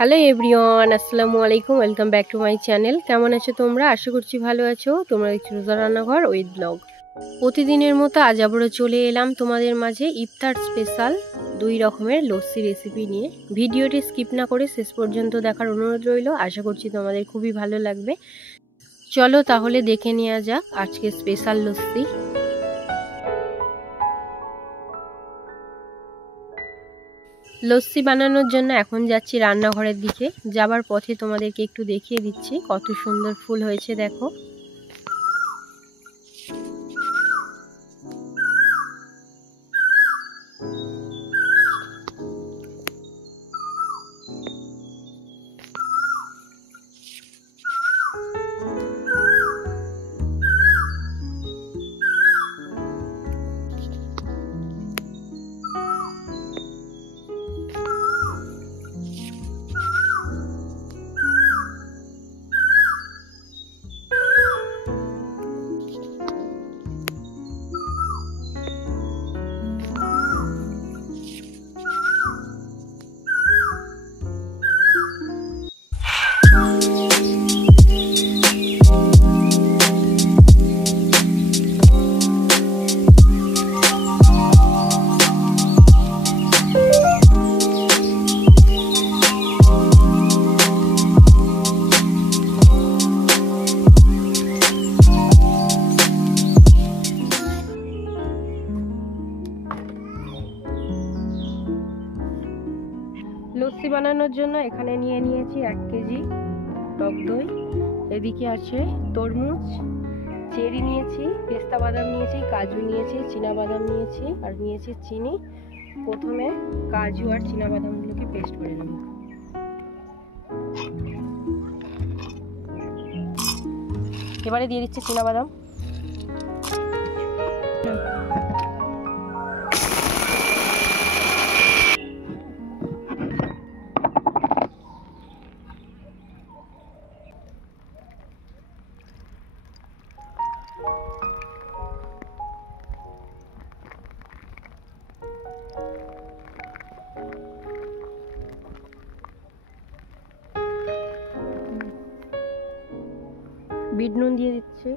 Hello everyone, আসসালামু আলাইকুম। Welcome back to my channel. কেমন আছো তোমরা? আশা করছি ভালো আছো। তোমরা দেখছো রোজা রান্নাঘর উইথ ব্লগ। প্রতিদিনের মতো আজ আবারও চলে এলাম তোমাদের মাঝে ইফতার স্পেশাল 2 রকমের লস্যি রেসিপি নিয়ে। ভিডিওটি স্কিপ না করে শেষ পর্যন্ত দেখার অনুরোধ রইল। আশা করছি তোমাদের খুবই ভালো লাগবে। চলো তাহলে দেখে নেওয়া যাক আজকে স্পেশাল লস্যি। লস্যি বানানোর জন্য এখন যাচ্ছি রান্নাঘরের দিকে। যাবার পথে তোমাদেরকে একটু দেখিয়ে দিচ্ছি কত সুন্দর ফুল হয়েছে দেখো। লস্যি বানানোর জন্য এখানে নিয়ে নিয়েছি 1 কেজি টক দই, এদিকে আছে তরমুজ, চেরি নিয়েছি, পেস্তা বাদাম নিয়েছি, কাজু নিয়েছি, চীনা বাদাম নিয়েছি আর নিয়েছি চিনি। প্রথমে কাজু আর চীনা বাদামগুলোকে পেস্ট করে নেব। এবারে দিয়ে দিচ্ছি চীনা বাদাম। বিট নুন দিয়ে দিচ্ছি।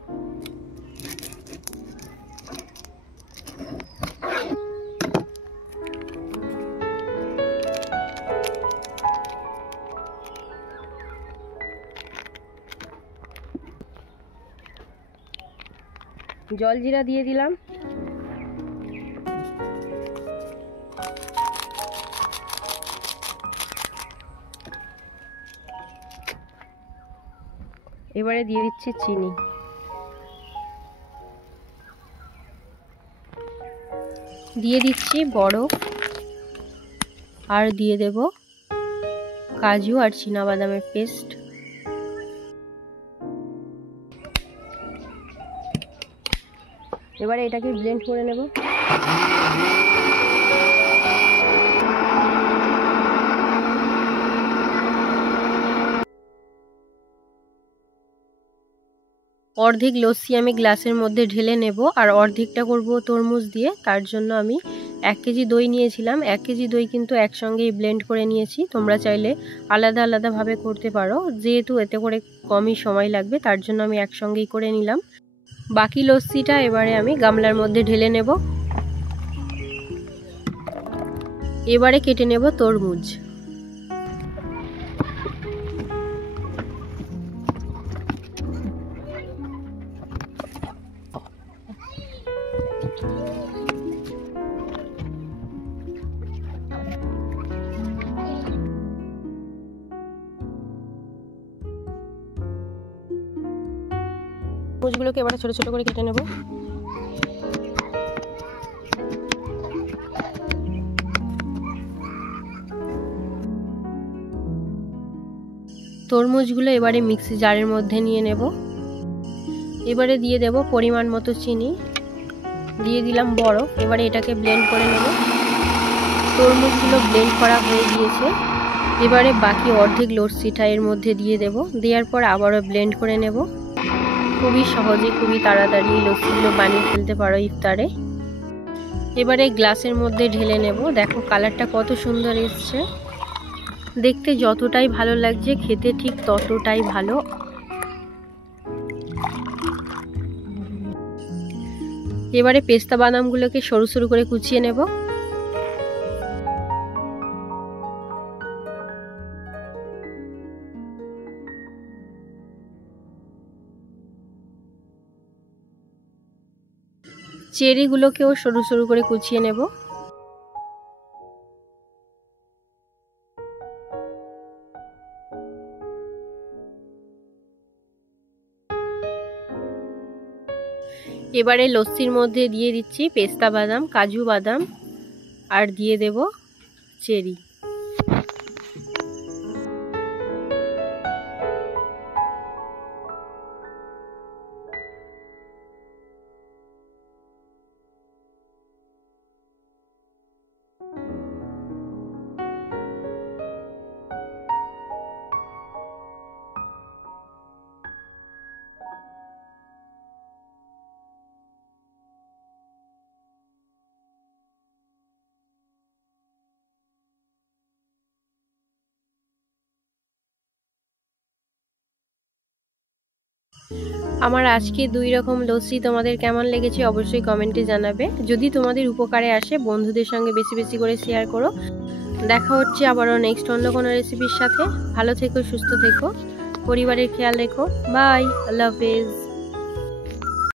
জলজিরা দিয়ে দিলাম। এবারে দিয়ে দিচ্ছি চিনি। দিয়ে দিচ্ছি বরফ আর দিয়ে দেব কাজু আর চীনা বাদামের পেস্ট। এবারে এটাকে ব্লেন্ড করে নেব। অর্ধেক লস্যি আমি গ্লাসের মধ্যে ঢেলে নেব আর অর্ধেকটা করব তরমুজ দিয়ে। তার জন্য আমি 1 কেজি দই নিয়েছিলাম। 1 কেজি দই কিন্তু একসঙ্গেই ব্লেন্ড করে নিয়েছি। তোমরা চাইলে আলাদা আলাদাভাবে করতে পারো, যেহেতু এতে করে কমই সময় লাগবে তার জন্য আমি একসঙ্গেই করে নিলাম। বাকি লস্যিটা এবারে আমি গামলার মধ্যে ঢেলে নেব। এবারে কেটে নেব তরমুজ। তরমুজগুলোকে এবারে ছোট ছোট করে কেটে নেব। তরমুজগুলো এবারে মিক্সি জারের মধ্যে নিয়ে নেব। এবারে দিয়ে দেব পরিমাণ মতো চিনি, দিয়ে দিলাম বরফ। এবারে এটাকে ব্লেন্ড করে নেব। তরমুজগুলো ব্লেন্ড করা হয়ে গিয়েছে। এবারে বাকি অর্ধেক লস্যিটা এর মধ্যে দিয়ে দেব। দেওয়ার পর আবারও ব্লেন্ড করে নেব। খুবই সহজে খুবই তাড়াতাড়ি লস্যিগুলো বানিয়ে ফেলতে পারো ইফতারে। এবারে গ্লাসের মধ্যে ঢেলে নেব। দেখো কালারটা কত সুন্দর এসছে। দেখতে যতটাই ভালো লাগছে খেতে ঠিক ততটাই ভালো। এবারে পেস্তা বাদামগুলোকে সরু সরু করে কুচিয়ে নেব। চেরিগুলোকেও সরু সরু করে কুচিয়ে নেব। এবারে লস্যির মধ্যে দিয়ে দিচ্ছি পেস্তা বাদাম, কাজু বাদাম আর দিয়ে দেব চেরি। আমার আজকে 2 রকম লস্যি তোমাদের কেমন লেগেছে অবশ্যই কমেন্টে জানাবে। যদি তোমাদের উপকারে আসে বন্ধুদের সঙ্গে বেশি বেশি করে শেয়ার করো। দেখা হচ্ছে আবারও নেক্সট অন্য কোনো রেসিপির সাথে। ভালো থেকো, সুস্থ থেকো, পরিবারের খেয়াল রেখো। বাই, আল্লাহ হাফেজ।